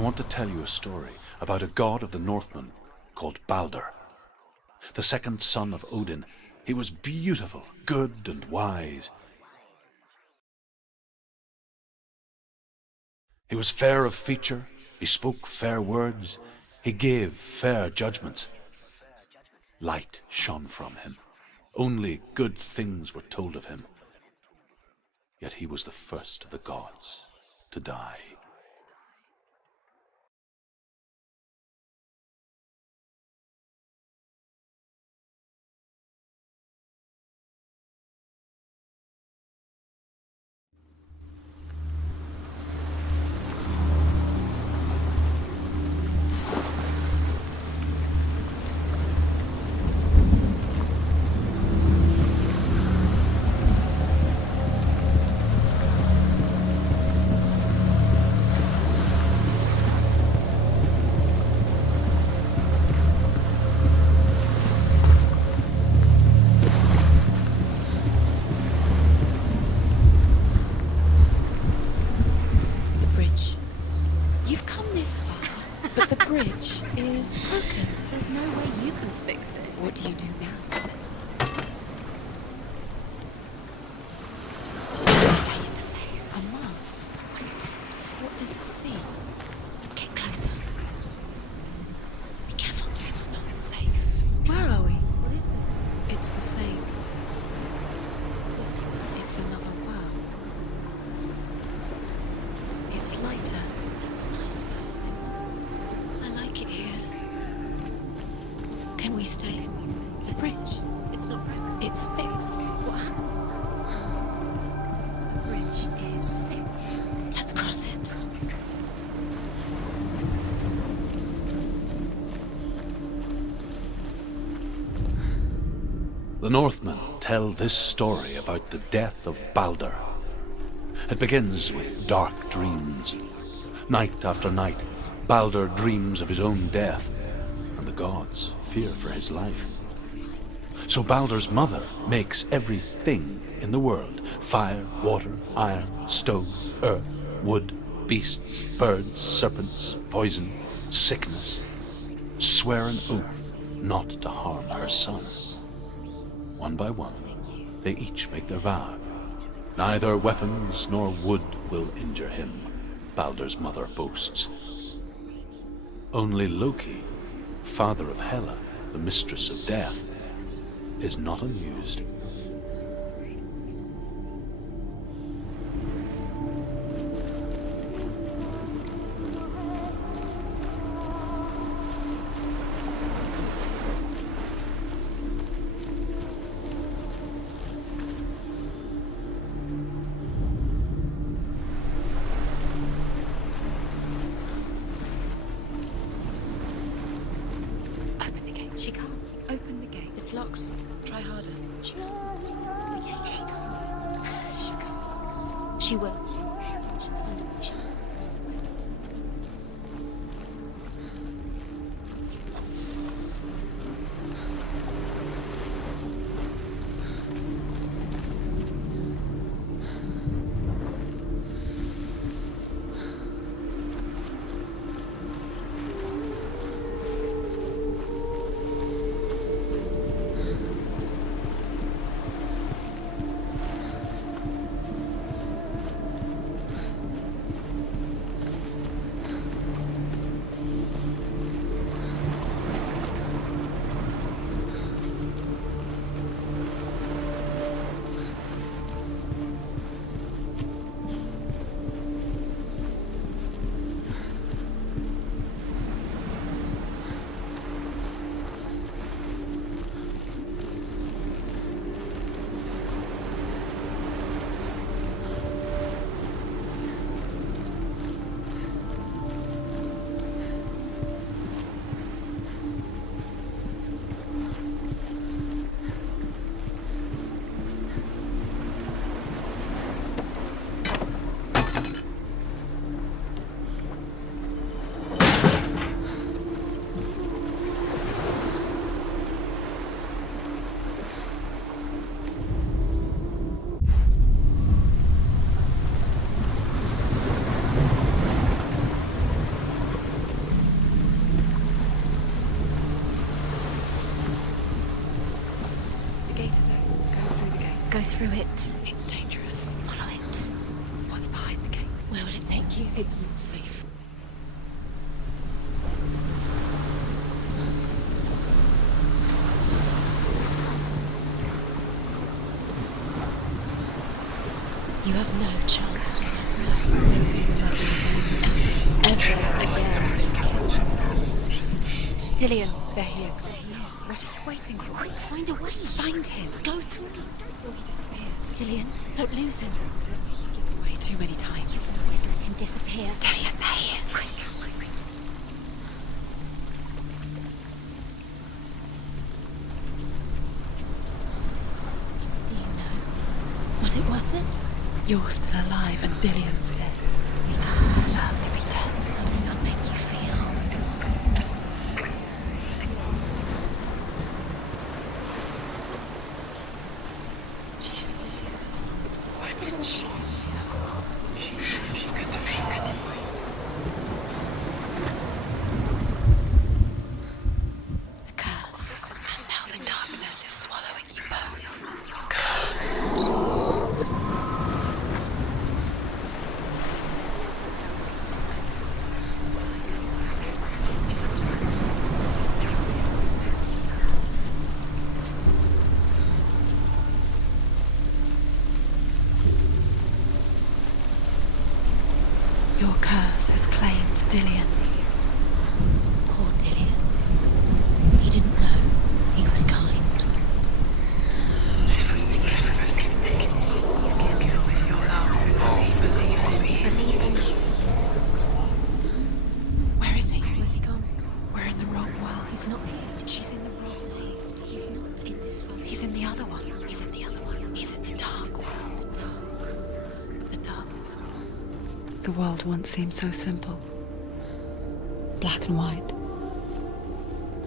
want to tell you a story about a god of the Northmen called Balder. The second son of Odin, he was beautiful, good, and wise. He was fair of feature, he spoke fair words, he gave fair judgments. Light shone from him. Only good things were told of him. Yet he was the first of the gods to die. bridge is broken. There's no way you can fix it. What do you do now, Sin? Face. A mask. What is it? What does it see? Get closer. Be careful. It's not safe. Where are we? What is this? It's the same. It's another world. It's lighter. It's nicer. I like it here. Can we stay? The bridge. It's not broken. It's fixed. What? The bridge is fixed. Let's cross it. The Northmen tell this story about the death of Balder. It begins with dark dreams. Night after night, Balder dreams of his own death, and the gods fear for his life. So Balder's mother makes everything in the world: fire, water, iron, stone, earth, wood, beasts, birds, serpents, poison, sickness, swear an oath not to harm her son. One by one, they each make their vow. Neither weapons nor wood will injure him, Balder's mother boasts. Only Loki, father of Hela, the mistress of death, is not amused. Open the gate. She can't. Open the gate. It's locked. Try harder. She can't. The gate. She can't. She can't. She will. She'll find a way. gate is open. Go through the gate. Go through it. It's dangerous. Follow it. What's behind the gate? Where will it take you? It's not safe. You have no chance. Ever again. Dillian. There he is. There he is. What are you waiting for? Quick, find a way. Find him. Go through. Before he disappears. Dillian, don't lose him. Way too many times. You always let him disappear. Dillian, there he is. Quick. Do you know? Was it worth it? You're still alive and Dillian's dead. He doesn't deserve to be dead. How does that make you feel? The curse. And now the darkness is swallowing you both. Your curse has claimed Dillian. Poor Dillian. He didn't know. He was kind. Where is he? Where's he gone? We're in the wrong world. He's not here. She's in the wrong. He's not in this world. He's in the other one. He's in the other one. He's in the dark world. the dark. The dark world. The world once seemed so simple. Black and white.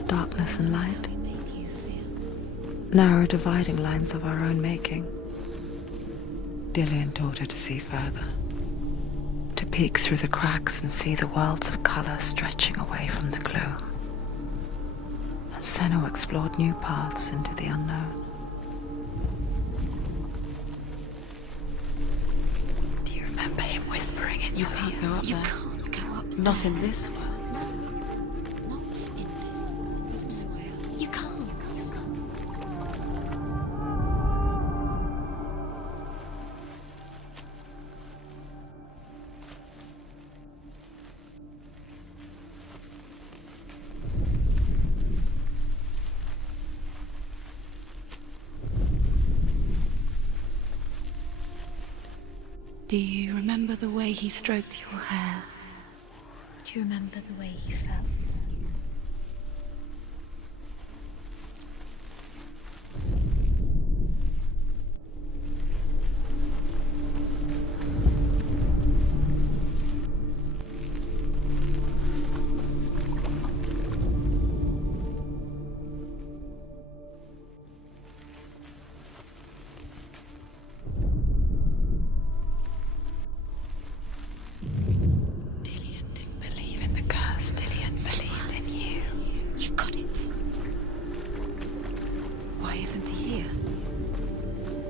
Darkness and light. We made you feel. Narrow dividing lines of our own making. Dillian taught her to see further. To peek through the cracks and see the worlds of color stretching away from the gloom. And Senua explored new paths into the unknown. Do you remember him whispering in your ear? You can't go up You there. can't go up. Not in this world. No, not in this world. You can't. Do you remember the way he stroked your hair? Do you remember the way he felt? Dillian didn't believe in the curse. Dillian believed in you. You've got it. Why isn't he here?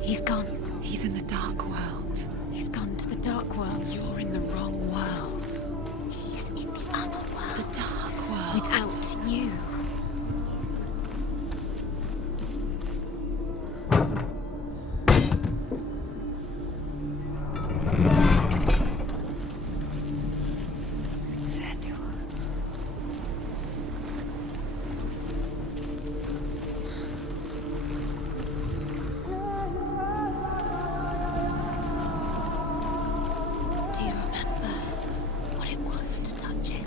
He's gone. He's in the dark world. He's gone to the dark world. You're in the wrong world. He's in the other world. The dark world. Without you. Do you remember what it was to touch him?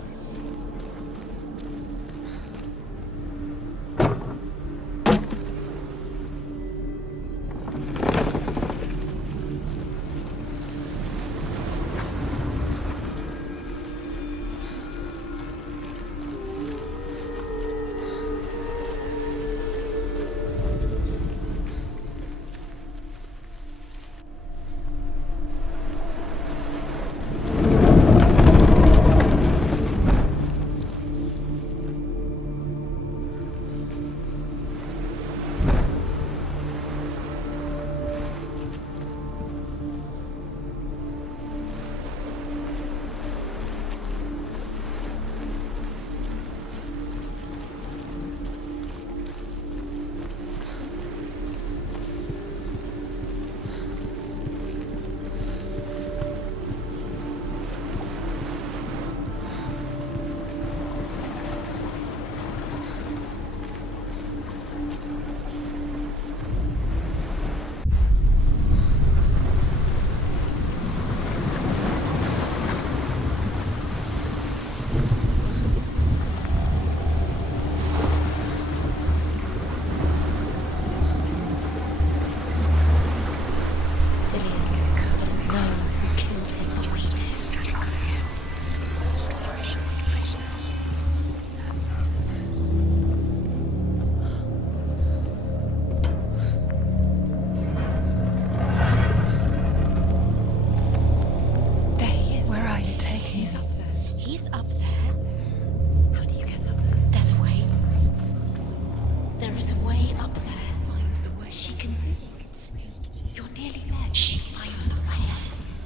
nearly there. Just find the way.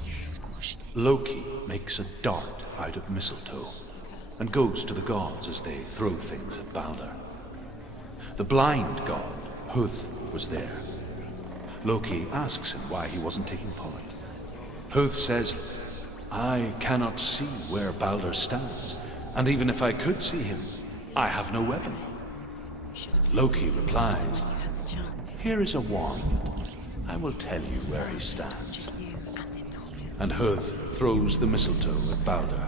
You squashed it. Loki makes a dart out of mistletoe and goes to the gods as they throw things at Balder. The blind god, Huth, was there. Loki asks him why he wasn't taking part. Huth says, I cannot see where Balder stands, and even if I could see him, I have no weapon. Loki replies, here is a wand. I will tell you where he stands. And Huth throws the mistletoe at Balder.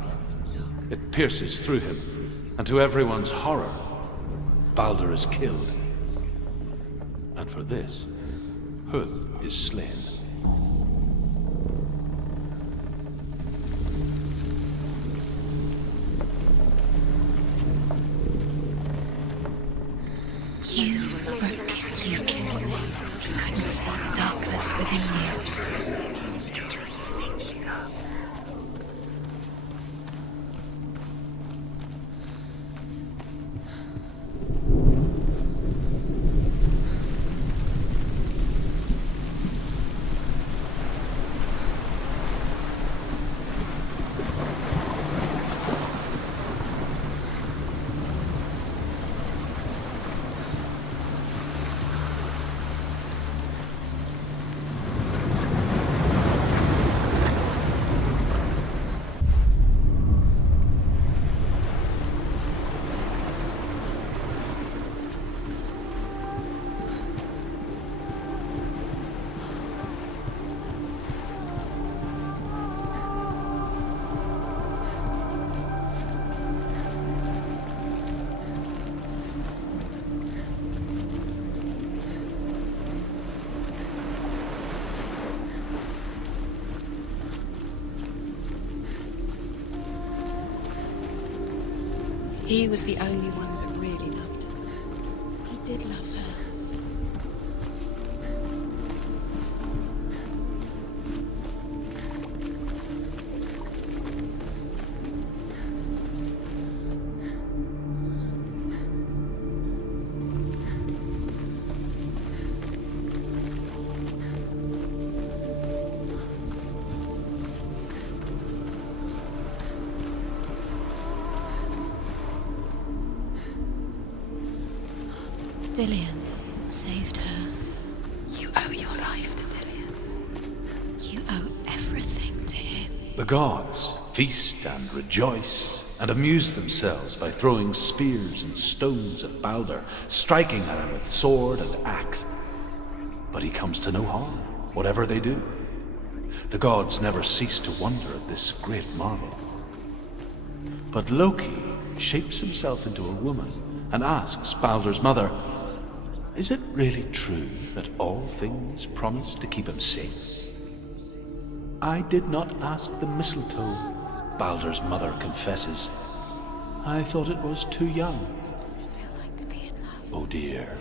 It pierces through him, and to everyone's horror, Balder is killed. And for this, Huth is slain. You broke, you killed me. You couldn't see the darkness within you. He was the only one that really loved her. He did love her. Dillion saved her. You owe your life to Dillion. You owe everything to him. The gods feast and rejoice and amuse themselves by throwing spears and stones at Balder, striking at him with sword and axe. But he comes to no harm, whatever they do. The gods never cease to wonder at this great marvel. But Loki shapes himself into a woman and asks Balder's mother, is it really true that all things promise to keep him safe? I did not ask the mistletoe, Balder's mother confesses. I thought it was too young. What does it feel like to be in love? Oh dear.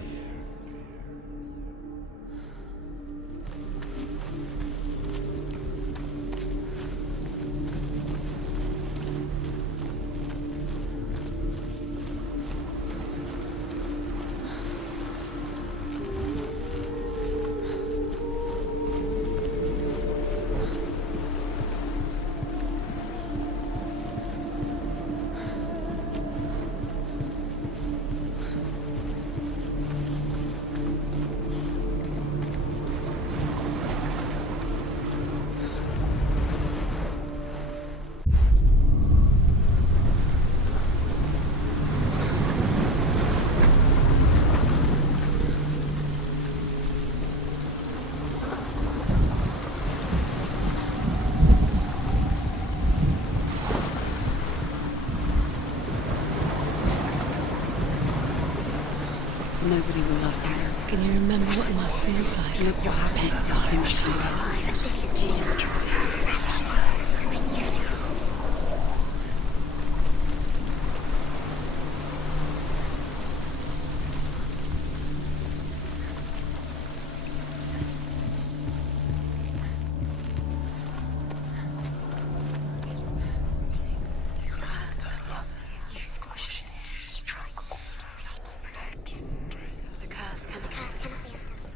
Nobody will love you. Can you remember what love feels like? Look what happens to the things she does. She destroys them.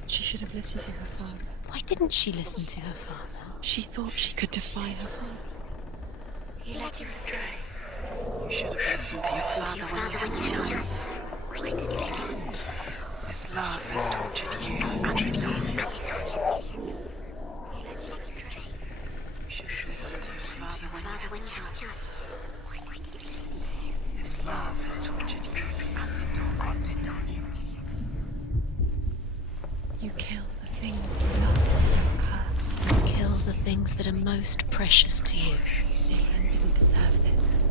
She should have listen to her father. Why didn't she listen to her father? She thought she could defy her father. He let you astray. You should have listened to your father when you were young. Why did you listen? His love has tortured you. He let you astray. You should have listened to your father when you were young. Why did you listen? His love has tortured you. You kill the things you love and curse. You kill the things that are most precious to you. Dylan didn't deserve this.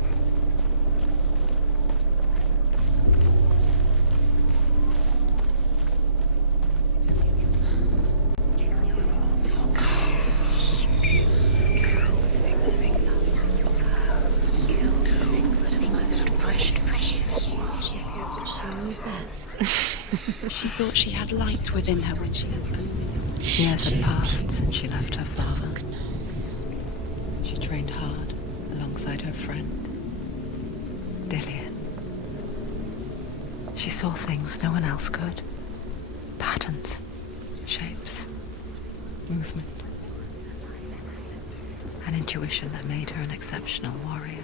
She thought she had light within her when she was only. Years had passed since she left her father. Darkness. She trained hard alongside her friend, Dillian. She saw things no one else could. Patterns, shapes, movement. An intuition that made her an exceptional warrior.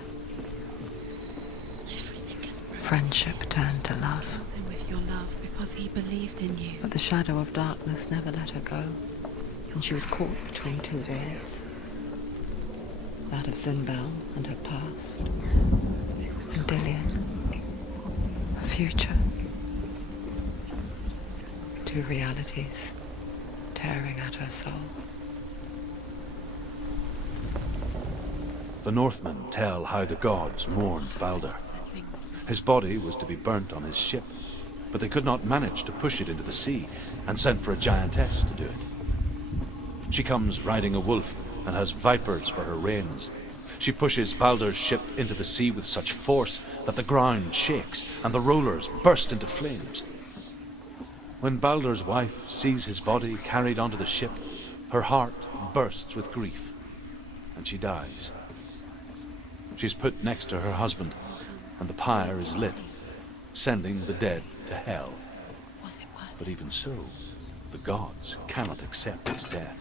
Friendship turned to love. Something with your love because he believed in you. But the shadow of darkness never let her go, and she was caught between two worlds. That of Zinbel and her past, and Dillian, her future. Two realities tearing at her soul. The Northmen tell how the gods mourned Balder. His body was to be burnt on his ship, but they could not manage to push it into the sea, and sent for a giantess to do it. She comes riding a wolf and has vipers for her reins. She pushes Balder's ship into the sea with such force that the ground shakes and the rollers burst into flames. When Balder's wife sees his body carried onto the ship, her heart bursts with grief, and she dies. She's put next to her husband, and the pyre is lit, sending the dead to hell. Was it worth But even so, the gods cannot accept his death.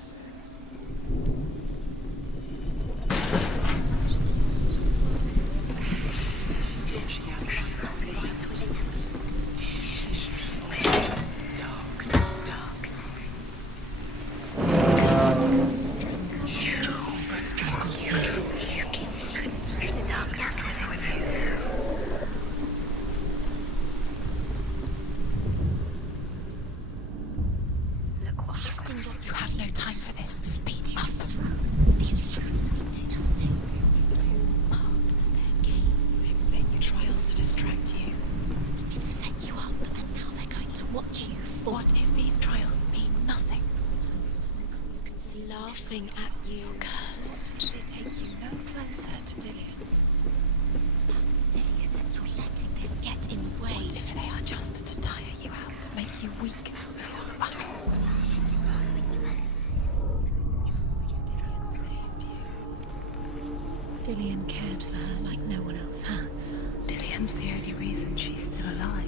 You have no time for this. Speed up. These rooms mean nothing. It's all part of their game. They've set you trials to distract you. They've set you up, and now they're going to watch you fall. What if these trials mean nothing? The gods can see laughing at you. Cursed. They take you no closer to Dillian. But Dillian, you're letting this get in the way. What if they are just to tire you out, to make you weak before battle? Dillian cared for her like no one else has. Dillian's the only reason she's still alive.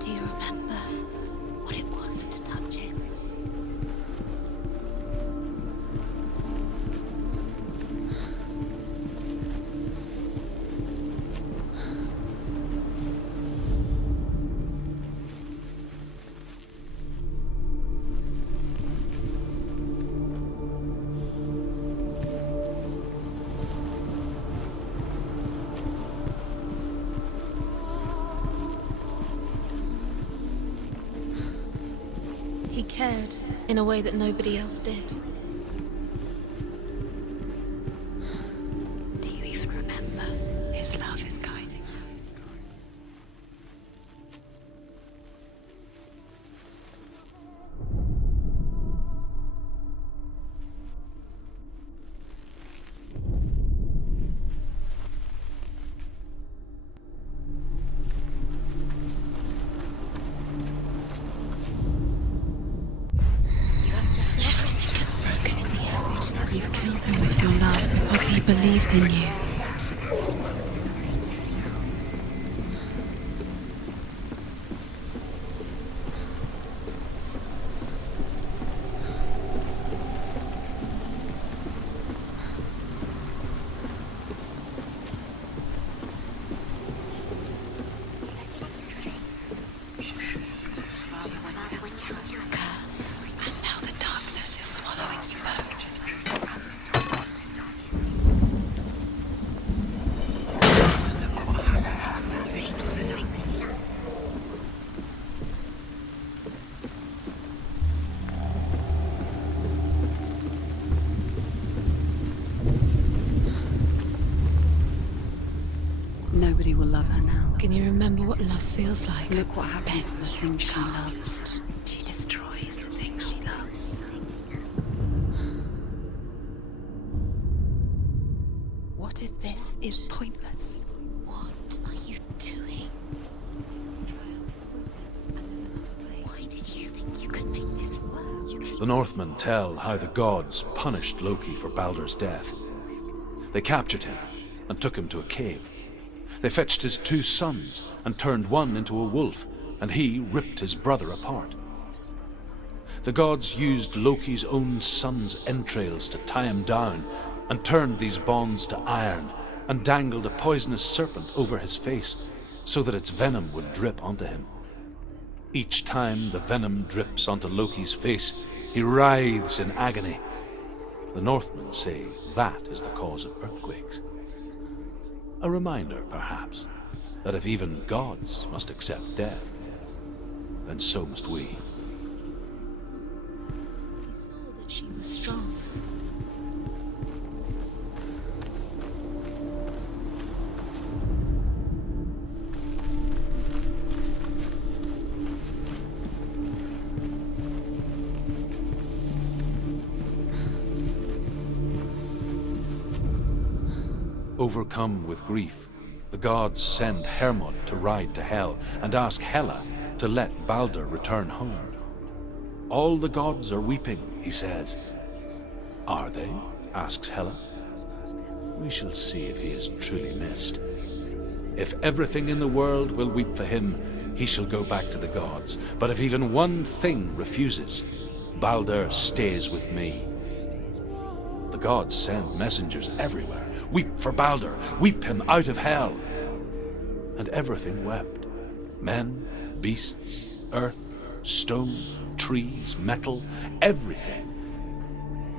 Do you remember what it was to touch him? He cared in a way that nobody else did. Do you even remember? His love is guiding her. Because he believed in you. Curse. And now the darkness is swallowing you both. Nobody will love her now. Can you remember what love feels like? Look what happens to the thing she loves. She destroys the thing she loves. What if this is pointless? What are you doing? Why did you think you could make this work? The Northmen tell how the gods punished Loki for Baldur's death. They captured him and took him to a cave. They fetched his 2 sons and turned one into a wolf, and he ripped his brother apart. The gods used Loki's own son's entrails to tie him down, and turned these bonds to iron, and dangled a poisonous serpent over his face, so that its venom would drip onto him. Each time the venom drips onto Loki's face, he writhes in agony. The Northmen say that is the cause of earthquakes. A reminder, perhaps, that if even gods must accept death, then so must we. He saw that she was strong. Overcome with grief, the gods send Hermod to ride to Hell and ask Hela to let Baldur return home. All the gods are weeping, he says. Are they? Asks Hela. We shall see if he is truly missed. If everything in the world will weep for him, he shall go back to the gods. But if even one thing refuses, Baldur stays with me. The gods send messengers everywhere. Weep for Baldur, weep him out of hell. And everything wept. Men, beasts, earth, stone, trees, metal, everything.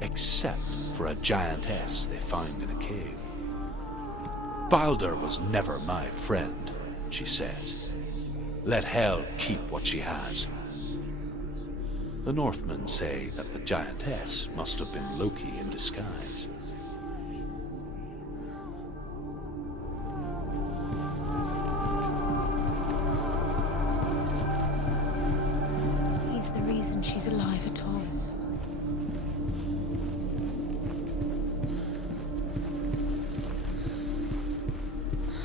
Except for a giantess they find in a cave. Baldur was never my friend, she says. Let hell keep what she has. The Northmen say that the giantess must have been Loki in disguise. He's the reason she's alive at all.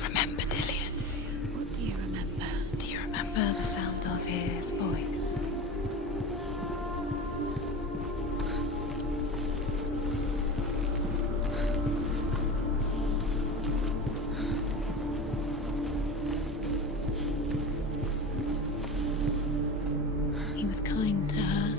Remember Dillion? What do you remember? Do you remember the sound of his voice? He was kind to her.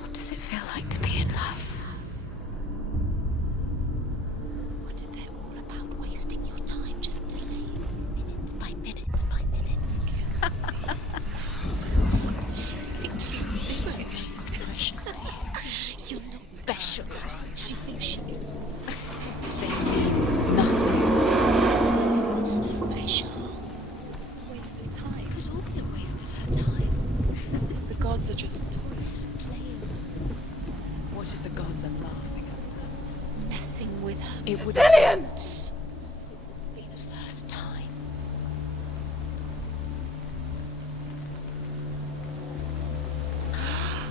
What does it feel like to be in love? What if they're all about wasting your time, just delaying minute by minute by minute? What does she think she's doing? She's precious to you. You're not special. She thinks she Nothing. special. Waste of time. Could all be a waste of her time. What if the gods are just toying? Playing, What if the gods are laughing at her? messing with her. It would Be the first time.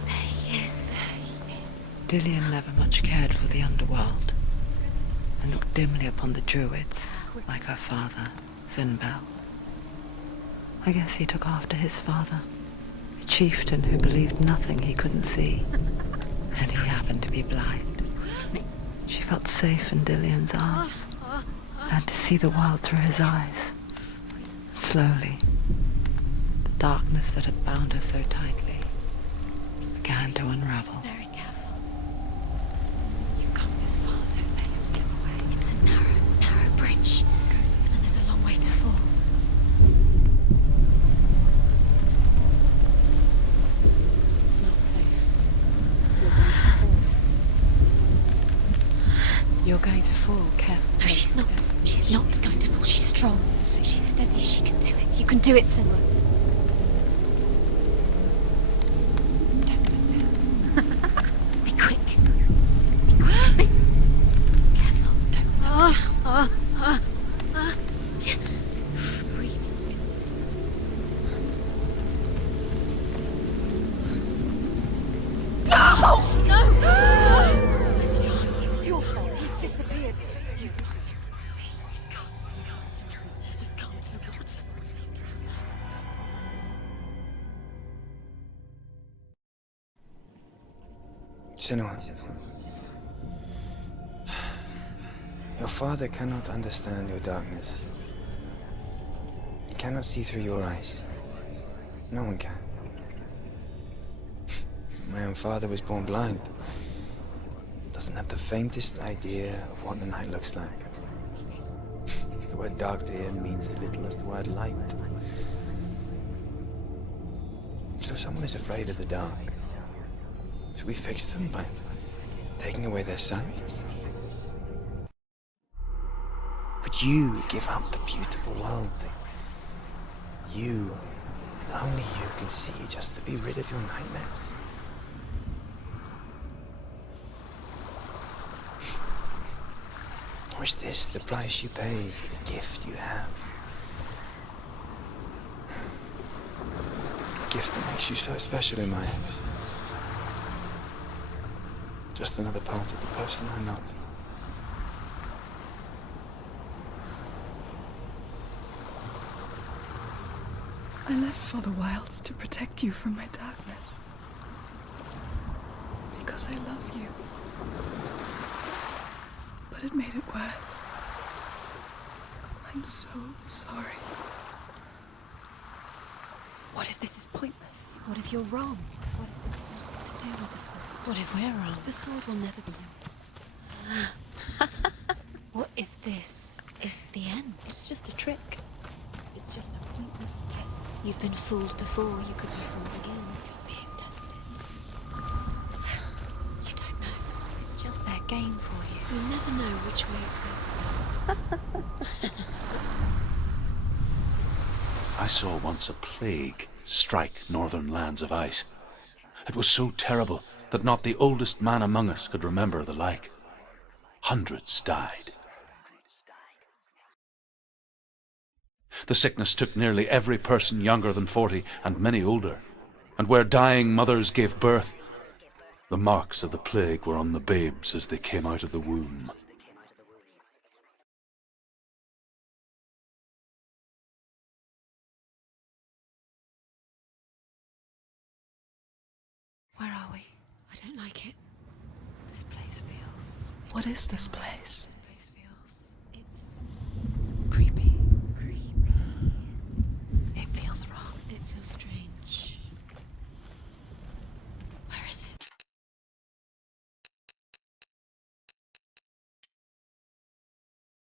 There he is. Dillion never much cared for the underworld, and looked dimly upon the druids, like her father, Zinbel. I guess he took after his father, a chieftain who believed nothing he couldn't see. And he happened to be blind. She felt safe in Dillion's arms, and to see the world through his eyes. Slowly, the darkness that had bound her so tightly began to unravel. Very careful. You've come this far, don't let him slip away. It's a narrow bridge. And there's a long way to fall. It's not safe. You're going to fall. Careful. No, she's not. She's not going to fall. She's strong. She's steady. She can do it. You can do it, Senua. Be quick. Be quick. Careful. Breathe. Where's he gone? It's your fault. He's disappeared. You've lost him to the sea. He's gone. You've lost him to the... He's gone to the water. He's drowned. Senua, your father cannot understand your darkness. He cannot see through your eyes. No one can. My own father was born blind. Doesn't have the faintest idea of what the night looks like. The word dark to him means as little as the word light. So someone is afraid of the dark. Should we fix them by taking away their sight? Would you give up the beautiful world that you, and only you, can see just to be rid of your nightmares? Or is this the price you pay for the gift you have? A gift that makes you so special in my eyes. Just another part of the person I'm not. I left for the wilds to protect you from my darkness. Because I love you. But it made it worse. I'm so sorry. What if this is pointless? What if you're wrong? What if this has nothing to do with the sword? What if we're wrong? The sword will never be yours. What if this is the end? It's just a trick. It's just a pointless test. You've been fooled before. You could be fooled again. You're being tested. You don't know. It's just their game for you. You never know which way it's going to go. I saw once a plague strike northern lands of ice. It was so terrible that not the oldest man among us could remember the like. Hundreds died. The sickness took nearly every person younger than 40 and many older, and where dying mothers gave birth, the marks of the plague were on the babes as they came out of the womb. Where are we? I don't like it. This place feels... What is this place?